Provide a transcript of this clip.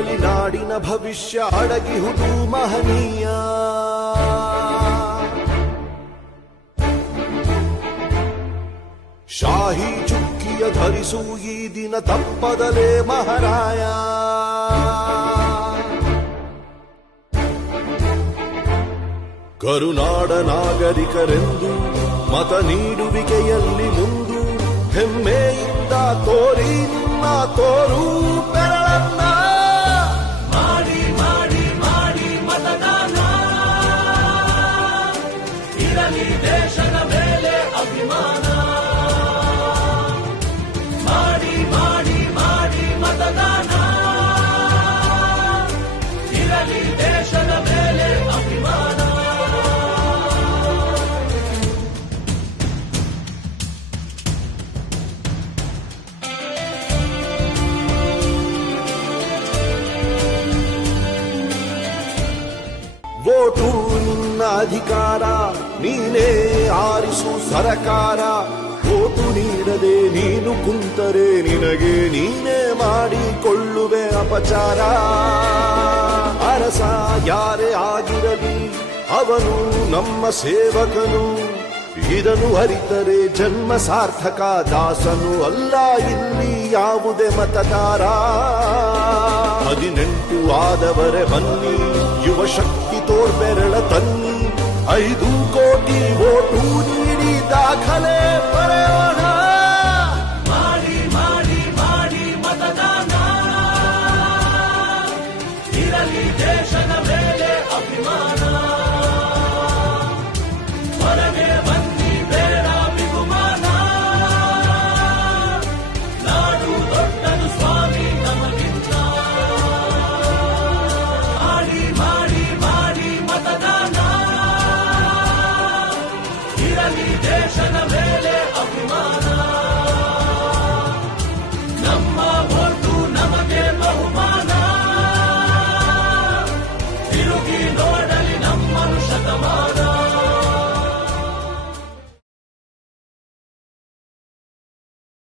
ಕಣ್ಣಲ್ಲಿ ನಾಡಿನ ಭವಿಷ್ಯ ಅಡಗಿಹುದು ಮಹನೀಯ. ಶಾಹಿ ಚುಕ್ಕಿಯ ಧರಿಸು ಈ ದಿನ ತಪ್ಪದಲೇ ಮಹಾರಾಯ. ಕರುನಾಡ ನಾಗರಿಕರೆಂದು ಮತ ನೀಡುವಿಕೆಯಲ್ಲಿ ಮುಂದು ಹೆಮ್ಮೆಯಿಂದ ತೋರಿ ನಿಮ್ಮ ತೋರು ಬೆರಳನ್ನ. ಮಾಡಿ ಮಾಡಿ ಮಾಡಿ ಮತದಾನ, ಇರಲಿ ದೇಶದ ಮೇಲೆ ಅಭಿಮಾನ. ಮಾಡಿ ಮಾಡಿ ಮಾಡಿ ಮತದಾನ, ಇರಲಿ ದೇಶದ ಮೇಲೆ ಅಭಿಮಾನ. ವೋಟು ನಿನ್ನ ಅಧಿಕಾರ, ನೀನೇ ಆರಿಸು ಸರಕಾರ. ವೋಟು ನೀಡದೆ ನೀನು ಕುಂತರೆ ನಿನಗೆ ನೀನೇ ಮಾಡಿಕೊಳ್ಳುವೆ ಅಪಚಾರ. ಅರಸ ಯಾರೇ ಆಗಿರಲಿ ಅವನು ನಮ್ಮ ಸೇವಕನು, ಇದನ್ನು ಅರಿತರೆ ಜನ್ಮ ಸಾರ್ಥಕ. ದಾಸನು ಅಲ್ಲ ಇಲ್ಲಿ ಯಾವುದೇ ಮತದಾರ. 18 ಆದವರೇ ಬನ್ನಿ, ಯುವ ಶಕ್ತಿ ತೋರ್ಬೆರಳ ತನ್ನಿ. 5 ಕೋಟಿ ವೋಟು ನೀಡಿ ದಾಖಲೆ ಬರೆಯೋಣ. ಮಾಡಿ ಮಾಡಿ ಮಾಡಿ ಮತದಾನ, ಇರಲಿ ದೇಶದ ಮೇಲೆ ಅಭಿಮಾನ. ಹೊರಗೆ ಬನ್ನಿ ಬೇಡ ಬಿಗುಮಾನ, ನಾಡು ದೊಡ್ಡದು ಸ್ವಾಮಿ ನಮಗಿಂತ. ಮಾಡಿ ಮಾಡಿ ಮಾಡಿ ಮತದಾನ, ಇರಲಿ ದೇಶದ